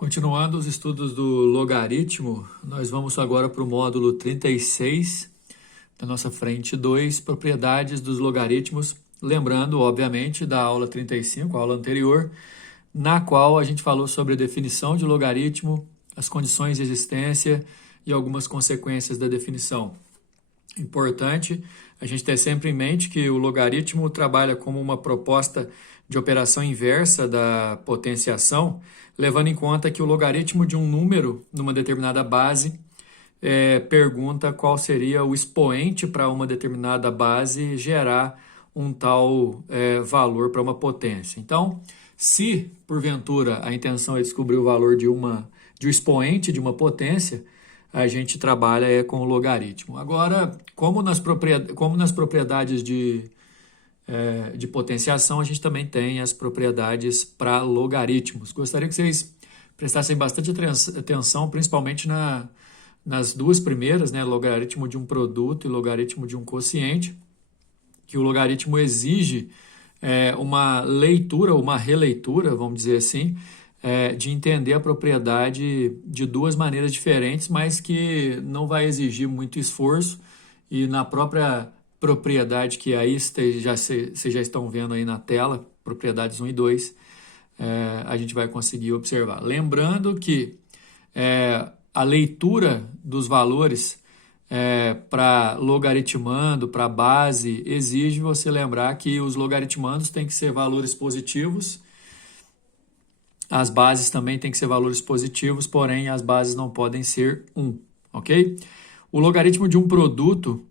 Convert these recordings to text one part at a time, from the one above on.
Continuando os estudos do logaritmo, nós vamos agora para o módulo 36 da nossa frente 2, propriedades dos logaritmos. Lembrando, obviamente, da aula 35, a aula anterior, na qual a gente falou sobre a definição de logaritmo, as condições de existência e algumas consequências da definição. Importante a gente ter sempre em mente que o logaritmo trabalha como uma proposta de operação inversa da potenciação, levando em conta que o logaritmo de um número numa determinada base pergunta qual seria o expoente para uma determinada base gerar um tal valor para uma potência. Então, se porventura a intenção é descobrir o valor de um expoente de uma potência, a gente trabalha com o logaritmo. Agora, como nas propriedades de potenciação, a gente também tem as propriedades para logaritmos. Gostaria que vocês prestassem bastante atenção, principalmente nas duas primeiras, né? Logaritmo de um produto e logaritmo de um quociente, que o logaritmo exige uma leitura, uma releitura, vamos dizer assim, de entender a propriedade de duas maneiras diferentes, mas que não vai exigir muito esforço, e na própria propriedade que aí vocês já estão vendo aí na tela, propriedades 1 e 2, a gente vai conseguir observar. Lembrando que a leitura dos valores para logaritmando, para base, exige você lembrar que os logaritmandos têm que ser valores positivos, as bases também têm que ser valores positivos, porém as bases não podem ser 1, ok? O logaritmo de um produto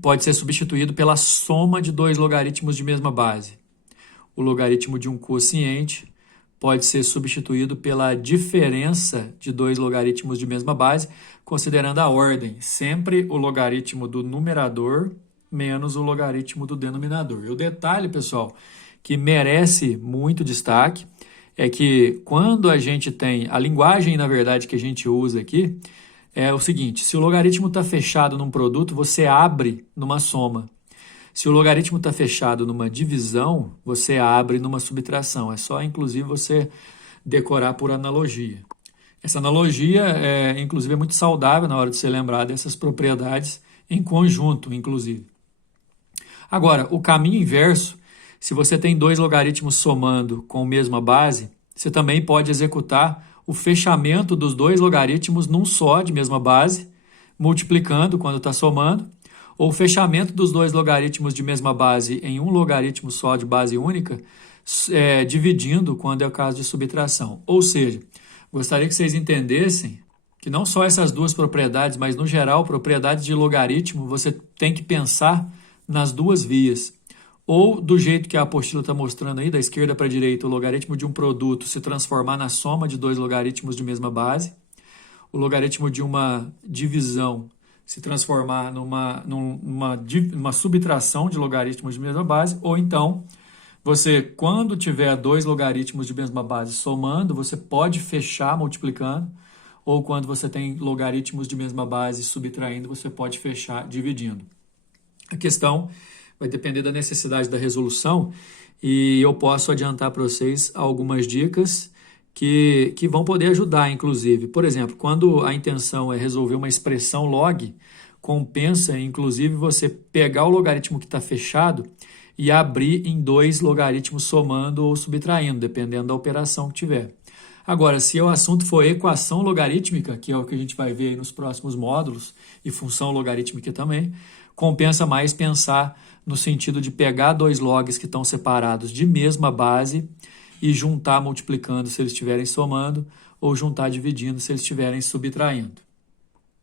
pode ser substituído pela soma de dois logaritmos de mesma base. O logaritmo de um quociente pode ser substituído pela diferença de dois logaritmos de mesma base, considerando a ordem, sempre o logaritmo do numerador menos o logaritmo do denominador. E o detalhe, pessoal, que merece muito destaque, é que quando a gente tem a linguagem, na verdade, que a gente usa aqui, é o seguinte: se o logaritmo está fechado num produto, você abre numa soma. Se o logaritmo está fechado numa divisão, você abre numa subtração. É só, inclusive, você decorar por analogia. Essa analogia, inclusive, é muito saudável na hora de você lembrar dessas propriedades em conjunto, inclusive. Agora, o caminho inverso, se você tem dois logaritmos somando com a mesma base, você também pode executar o fechamento dos dois logaritmos num só, de mesma base, multiplicando quando está somando, ou o fechamento dos dois logaritmos de mesma base em um logaritmo só de base única, dividindo quando é o caso de subtração. Ou seja, gostaria que vocês entendessem que não só essas duas propriedades, mas no geral, propriedades de logaritmo, você tem que pensar nas duas vias. Ou do jeito que a apostila está mostrando aí, da esquerda para a direita, o logaritmo de um produto se transformar na soma de dois logaritmos de mesma base, o logaritmo de uma divisão se transformar numa subtração de logaritmos de mesma base, ou então, você, quando tiver dois logaritmos de mesma base somando, você pode fechar multiplicando, ou quando você tem logaritmos de mesma base subtraindo, você pode fechar dividindo. A questão vai depender da necessidade da resolução, e eu posso adiantar para vocês algumas dicas que vão poder ajudar, inclusive. Por exemplo, quando a intenção é resolver uma expressão log, compensa, inclusive, você pegar o logaritmo que está fechado e abrir em dois logaritmos somando ou subtraindo, dependendo da operação que tiver. Agora, se o assunto for equação logarítmica, que é o que a gente vai ver aí nos próximos módulos, e função logarítmica também, compensa mais pensar no sentido de pegar dois logs que estão separados de mesma base e juntar multiplicando se eles estiverem somando, ou juntar dividindo se eles estiverem subtraindo.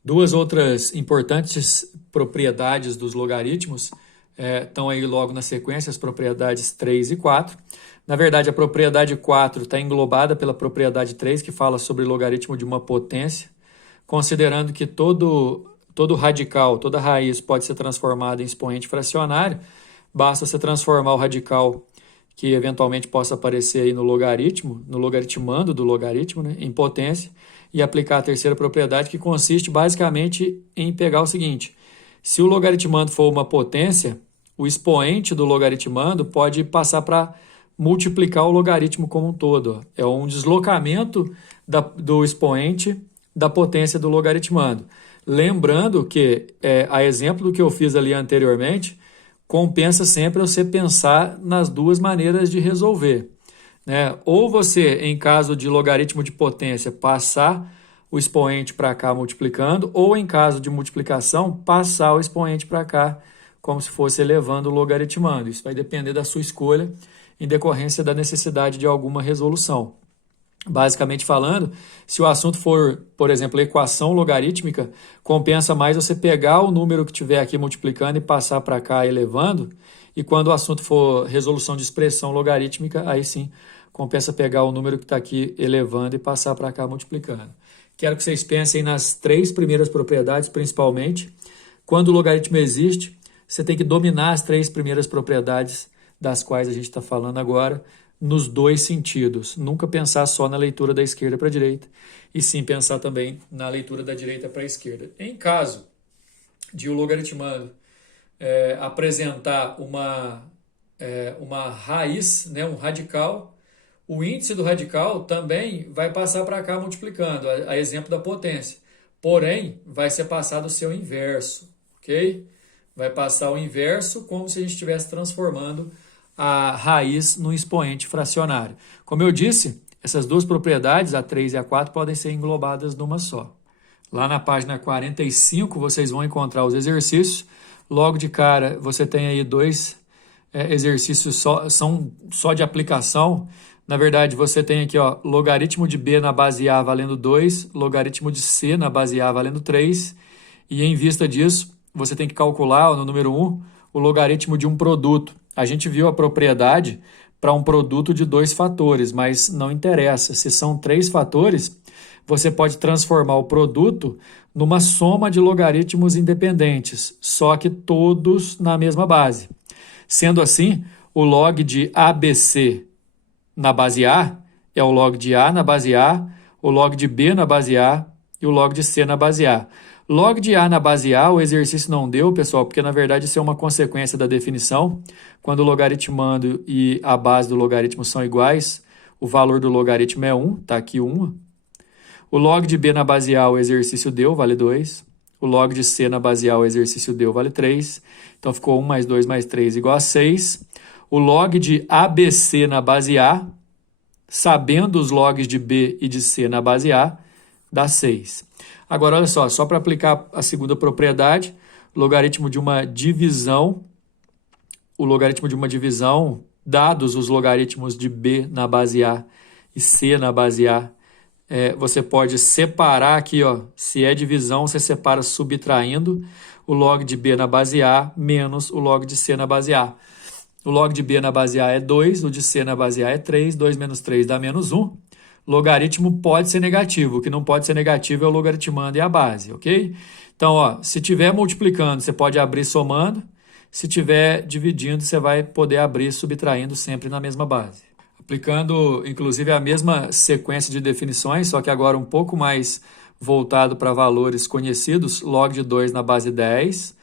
Duas outras importantes propriedades dos logaritmos estão aí logo na sequência, as propriedades 3 e 4. Na verdade, a propriedade 4 está englobada pela propriedade 3, que fala sobre logaritmo de uma potência, considerando que todo radical, toda raiz pode ser transformada em expoente fracionário, basta você transformar o radical que eventualmente possa aparecer aí no logaritmo, no logaritmando do logaritmo, né, em potência, e aplicar a terceira propriedade, que consiste basicamente em pegar o seguinte: se o logaritmando for uma potência, o expoente do logaritmando pode passar para multiplicar o logaritmo como um todo. Ó. É um deslocamento do expoente da potência do logaritmando. Lembrando que, a exemplo do que eu fiz ali anteriormente, compensa sempre você pensar nas duas maneiras de resolver. Né? Ou você, em caso de logaritmo de potência, passar o expoente para cá multiplicando, ou em caso de multiplicação, passar o expoente para cá, como se fosse elevando o logaritmando. Isso vai depender da sua escolha, em decorrência da necessidade de alguma resolução. Basicamente falando, se o assunto for, por exemplo, equação logarítmica, compensa mais você pegar o número que tiver aqui multiplicando e passar para cá elevando, e quando o assunto for resolução de expressão logarítmica, aí sim compensa pegar o número que está aqui elevando e passar para cá multiplicando. Quero que vocês pensem nas 3 primeiras propriedades, principalmente. Quando o logaritmo existe, você tem que dominar as 3 primeiras propriedades das quais a gente está falando agora, nos 2 sentidos. Nunca pensar só na leitura da esquerda para a direita, e sim pensar também na leitura da direita para a esquerda. Em caso de o logaritmando apresentar uma raiz, né, um radical, o índice do radical também vai passar para cá multiplicando, a exemplo da potência. Porém, vai ser passado o seu inverso, ok? Vai passar o inverso como se a gente estivesse transformando a raiz no expoente fracionário. Como eu disse, essas duas propriedades, a 3 e a 4, podem ser englobadas numa só. Lá na página 45, vocês vão encontrar os exercícios. Logo de cara, você tem aí 2 exercícios são só de aplicação. Na verdade, você tem aqui, ó, logaritmo de b na base A valendo 2, logaritmo de c na base A valendo 3. E em vista disso, você tem que calcular, ó, no número 1, o logaritmo de um produto. A gente viu a propriedade para um produto de 2 fatores, mas não interessa. Se são 3 fatores, você pode transformar o produto numa soma de logaritmos independentes, só que todos na mesma base. Sendo assim, o log de ABC na base A é o log de A na base A, o log de B na base A e o log de C na base A. Log de A na base A, o exercício não deu, pessoal, porque na verdade isso é uma consequência da definição. Quando o logaritmando e a base do logaritmo são iguais, o valor do logaritmo é 1, está aqui 1. O log de B na base A, o exercício deu, vale 2. O log de C na base A, o exercício deu, vale 3. Então ficou 1 mais 2 mais 3 igual a 6. O log de ABC na base A, sabendo os logs de B e de C na base A, dá 6. Agora, olha só para aplicar a segunda propriedade, logaritmo de uma divisão, dados os logaritmos de B na base A e C na base A, você pode separar aqui, ó, se é divisão, você separa subtraindo o log de B na base A menos o log de C na base A. O log de B na base A é 2, o de C na base A é 3, 2 menos 3 dá menos 1. Logaritmo pode ser negativo, o que não pode ser negativo é o logaritmando e a base, ok? Então, ó, se estiver multiplicando, você pode abrir somando, se estiver dividindo, você vai poder abrir subtraindo sempre na mesma base. Aplicando, inclusive, a mesma sequência de definições, só que agora um pouco mais voltado para valores conhecidos, log de 2 na base 10,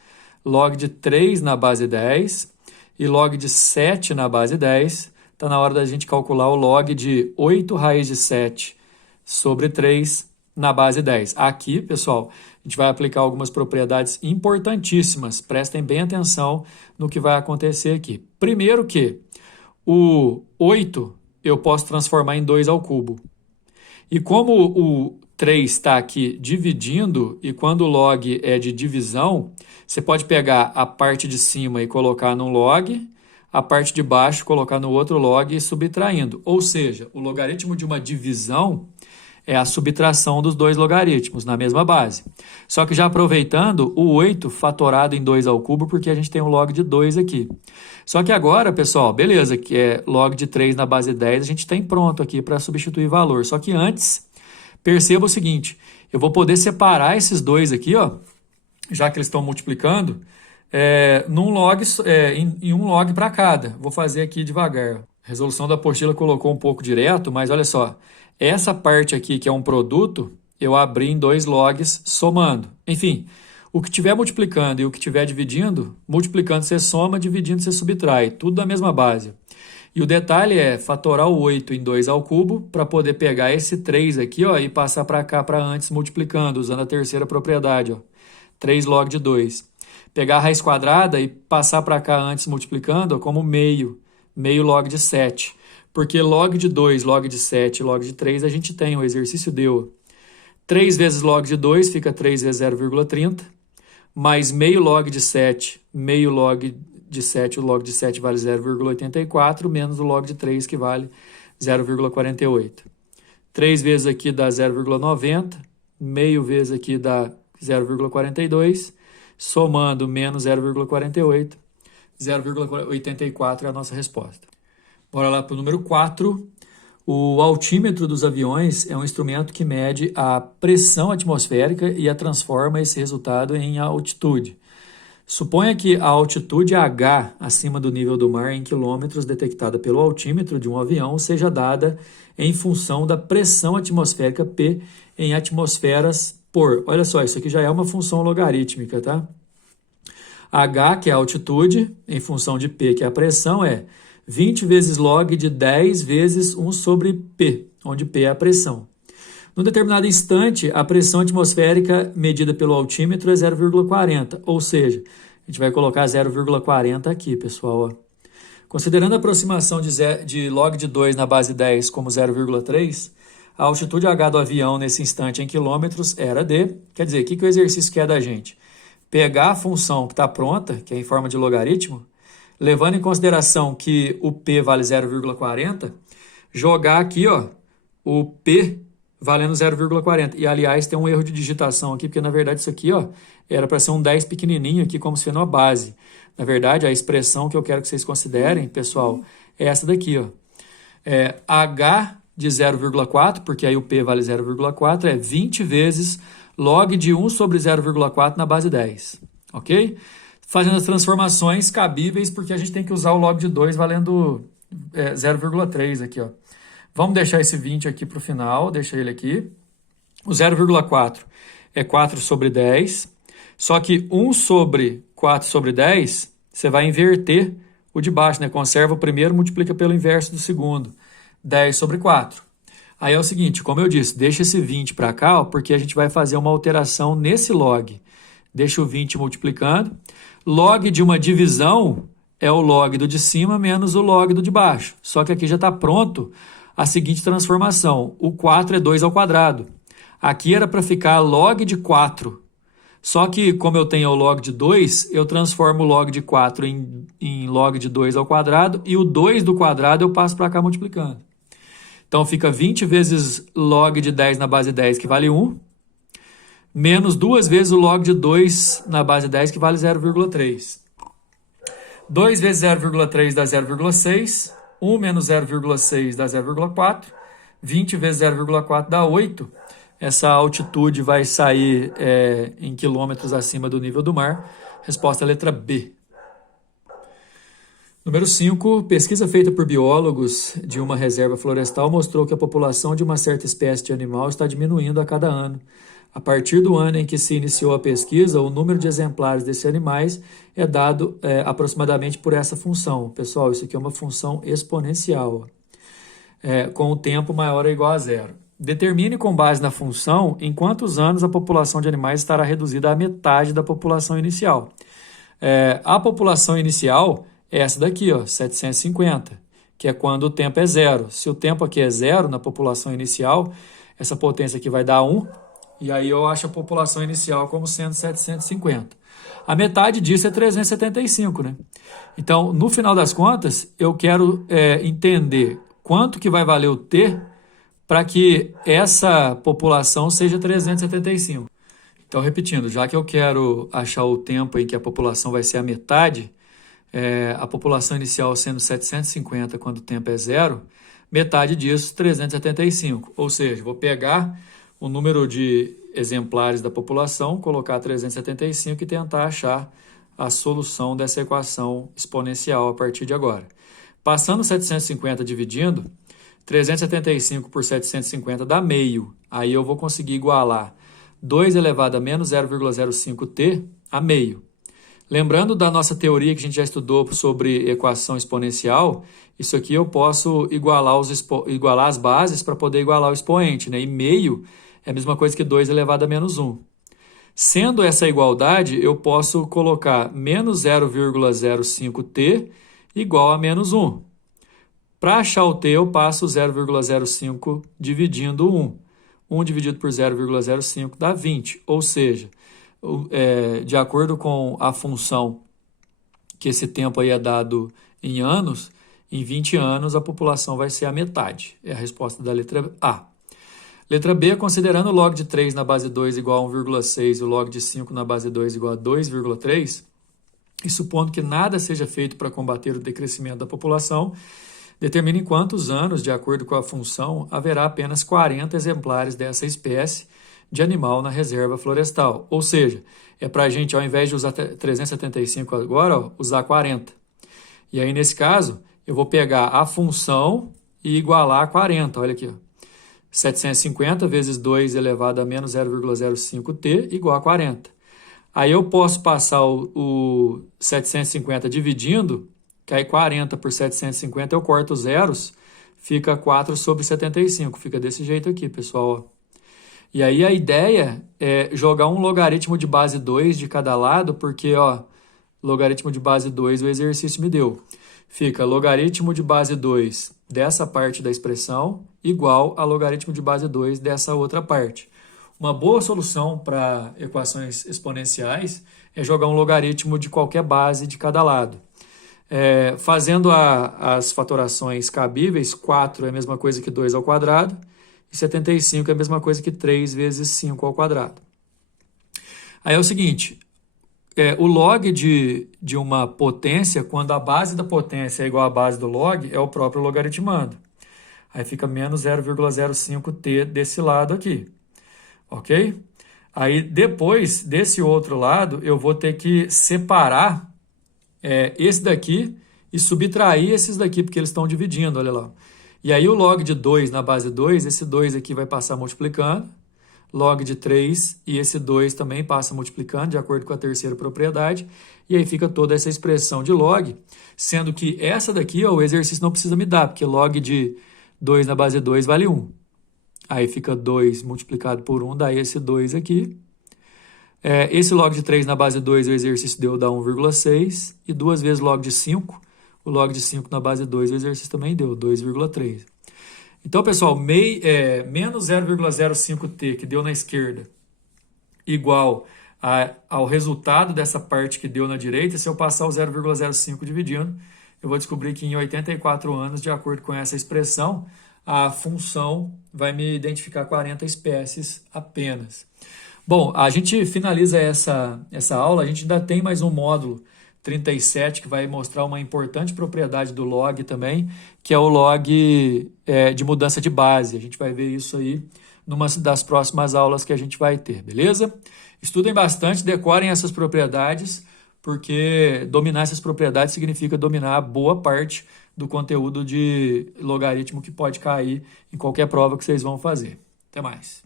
log de 3 na base 10 e log de 7 na base 10, está na hora da gente calcular o log de 8 raiz de 7 sobre 3 na base 10. Aqui, pessoal, a gente vai aplicar algumas propriedades importantíssimas. Prestem bem atenção no que vai acontecer aqui. Primeiro que o 8 eu posso transformar em 2 ao cubo. E como o 3 está aqui dividindo, e quando o log é de divisão, você pode pegar a parte de cima e colocar num log, a parte de baixo colocar no outro log e subtraindo. Ou seja, o logaritmo de uma divisão é a subtração dos 2 logaritmos na mesma base. Só que já aproveitando, o 8 fatorado em 2 ao cubo, porque a gente tem um log de 2 aqui. Só que agora, pessoal, beleza, que é log de 3 na base 10, a gente tem pronto aqui para substituir valor. Só que antes, perceba o seguinte, eu vou poder separar esses 2 aqui, ó, já que eles estão multiplicando, em um log para cada. Vou fazer aqui devagar. A resolução da apostila colocou um pouco direto, mas olha só. Essa parte aqui, que é um produto, eu abri em 2 logs somando. Enfim, o que estiver multiplicando e o que estiver dividindo, multiplicando você soma, dividindo você subtrai. Tudo da mesma base. E o detalhe é fatorar o 8 em 2 ao cubo para poder pegar esse 3 aqui, ó, e passar para cá para antes multiplicando, usando a terceira propriedade, ó, 3 log de 2. Pegar a raiz quadrada e passar para cá antes multiplicando, ó, como meio log de 7. Porque log de 2, log de 7, log de 3 a gente tem, o exercício deu. 3 vezes log de 2 fica 3 vezes 0,30, mais meio log de 7, meio log de 7, o log de 7 vale 0,84, menos o log de 3, que vale 0,48. 3 vezes aqui dá 0,90, meio vezes aqui dá 0,42, somando menos 0,48, 0,84 é a nossa resposta. Bora lá para o número 4. O altímetro dos aviões é um instrumento que mede a pressão atmosférica e a transforma esse resultado em altitude. Suponha que a altitude H acima do nível do mar em quilômetros detectada pelo altímetro de um avião seja dada em função da pressão atmosférica P em atmosferas por. Olha só, isso aqui já é uma função logarítmica, tá? H, que é a altitude, em função de P, que é a pressão, é 20 vezes log de 10 vezes 1 sobre P, onde P é a pressão. Num determinado instante, a pressão atmosférica medida pelo altímetro é 0,40, ou seja, a gente vai colocar 0,40 aqui, pessoal. Ó. Considerando a aproximação de log de 2 na base 10 como 0,3, a altitude H do avião nesse instante em quilômetros era de... Quer dizer, o que o exercício quer da gente? Pegar a função que está pronta, que é em forma de logaritmo, levando em consideração que o P vale 0,40, jogar aqui, ó, o P valendo 0,40. E, aliás, tem um erro de digitação aqui, porque, na verdade, isso aqui, ó, era para ser um 10 pequenininho aqui, como se fosse uma base. Na verdade, a expressão que eu quero que vocês considerem, pessoal, é essa daqui, ó. É H de 0,4, porque aí o P vale 0,4, é 20 vezes log de 1 sobre 0,4 na base 10, ok? Fazendo as transformações cabíveis, porque a gente tem que usar o log de 2 valendo 0,3 aqui, ó. Vamos deixar esse 20 aqui para o final, deixa ele aqui. O 0,4 é 4 sobre 10, só que 1 sobre 4 sobre 10, você vai inverter o de baixo, né? Conserva o primeiro, multiplica pelo inverso do segundo. 10 sobre 4. Aí é o seguinte, como eu disse, deixa esse 20 para cá, ó, porque a gente vai fazer uma alteração nesse log. Deixa o 20 multiplicando. Log de uma divisão é o log do de cima menos o log do de baixo. Só que aqui já está pronto a seguinte transformação. O 4 é 2 ao quadrado. Aqui era para ficar log de 4. Só que, como eu tenho o log de 2, eu transformo o log de 4 em log de 2 ao quadrado e o 2 do quadrado eu passo para cá multiplicando. Então, fica 20 vezes log de 10 na base 10, que vale 1, menos 2 vezes o log de 2 na base 10, que vale 0,3. 2 vezes 0,3 dá 0,6, 1 menos 0,6 dá 0,4, 20 vezes 0,4 dá 8. Essa altitude vai sair em quilômetros acima do nível do mar. Resposta letra B. Número 5. Pesquisa feita por biólogos de uma reserva florestal mostrou que a população de uma certa espécie de animal está diminuindo a cada ano. A partir do ano em que se iniciou a pesquisa, o número de exemplares desses animais é dado aproximadamente por essa função. Pessoal, isso aqui é uma função exponencial, com o tempo maior ou igual a zero. Determine com base na função em quantos anos a população de animais estará reduzida à metade da população inicial. A população inicial é essa daqui, ó, 750, que é quando o tempo é zero. Se o tempo aqui é zero na população inicial, essa potência aqui vai dar 1, e aí eu acho a população inicial como sendo 750. A metade disso é 375, né? Então, no final das contas, eu quero entender quanto que vai valer o T para que essa população seja 375. Então, repetindo, já que eu quero achar o tempo em que a população vai ser a metade, a população inicial sendo 750 quando o tempo é zero, metade disso, 375. Ou seja, vou pegar o número de exemplares da população, colocar 375 e tentar achar a solução dessa equação exponencial a partir de agora. Passando 750 dividindo, 375 por 750 dá meio. Aí eu vou conseguir igualar 2 elevado a menos 0,05t a meio. Lembrando da nossa teoria que a gente já estudou sobre equação exponencial, isso aqui eu posso igualar as bases para poder igualar o expoente, né? E meio é a mesma coisa que 2 elevado a menos 1. Sendo essa igualdade, eu posso colocar menos 0,05t igual a menos 1. Para achar o t, eu passo 0,05 dividindo 1. 1 dividido por 0,05 dá 20, ou seja, de acordo com a função que esse tempo aí é dado em anos, em 20 anos a população vai ser a metade. É a resposta da letra A. Letra B, considerando o log de 3 na base 2 igual a 1,6 e o log de 5 na base 2 igual a 2,3, e supondo que nada seja feito para combater o decrescimento da população, determine em quantos anos, de acordo com a função, haverá apenas 40 exemplares dessa espécie de animal na reserva florestal. Ou seja, é para a gente, ao invés de usar 375 agora, ó, usar 40. E aí, nesse caso, eu vou pegar a função e igualar a 40. Olha aqui, ó. 750 vezes 2 elevado a menos 0,05t igual a 40. Aí eu posso passar o 750 dividindo, que aí 40 por 750 eu corto os zeros, fica 4 sobre 75. Fica desse jeito aqui, pessoal. E aí a ideia é jogar um logaritmo de base 2 de cada lado, porque, ó, logaritmo de base 2 o exercício me deu. Fica logaritmo de base 2 dessa parte da expressão igual a logaritmo de base 2 dessa outra parte. Uma boa solução para equações exponenciais é jogar um logaritmo de qualquer base de cada lado. Fazendo as fatorações cabíveis, 4 é a mesma coisa que 2 ao quadrado, e 75 é a mesma coisa que 3 vezes 5 ao quadrado. Aí é o seguinte, o log de uma potência, quando a base da potência é igual à base do log, é o próprio logaritmando. Aí fica menos 0,05t desse lado aqui, ok? Aí depois desse outro lado, eu vou ter que separar esse daqui e subtrair esses daqui, porque eles estão dividindo, olha lá. E aí o log de 2 na base 2, esse 2 aqui vai passar multiplicando, log de 3 e esse 2 também passa multiplicando, de acordo com a terceira propriedade, e aí fica toda essa expressão de log, sendo que essa daqui, ó, o exercício não precisa me dar, porque log de 2 na base 2 vale 1. Aí fica 2 multiplicado por 1, dá esse 2 aqui. Esse log de 3 na base 2, o exercício deu, dá 1,6. E 2 vezes log de 5, o log de 5 na base 2, o exercício também deu, 2,3. Então, pessoal, menos 0,05t que deu na esquerda, igual ao resultado dessa parte que deu na direita. Se eu passar o 0,05 dividindo, eu vou descobrir que em 84 anos, de acordo com essa expressão, a função vai me identificar 40 espécies apenas. Bom, a gente finaliza essa aula, a gente ainda tem mais um módulo 37 que vai mostrar uma importante propriedade do log também, que é o log de mudança de base. A gente vai ver isso aí numa das próximas aulas que a gente vai ter, beleza? Estudem bastante, decorem essas propriedades, porque dominar essas propriedades significa dominar boa parte do conteúdo de logaritmo que pode cair em qualquer prova que vocês vão fazer. Até mais.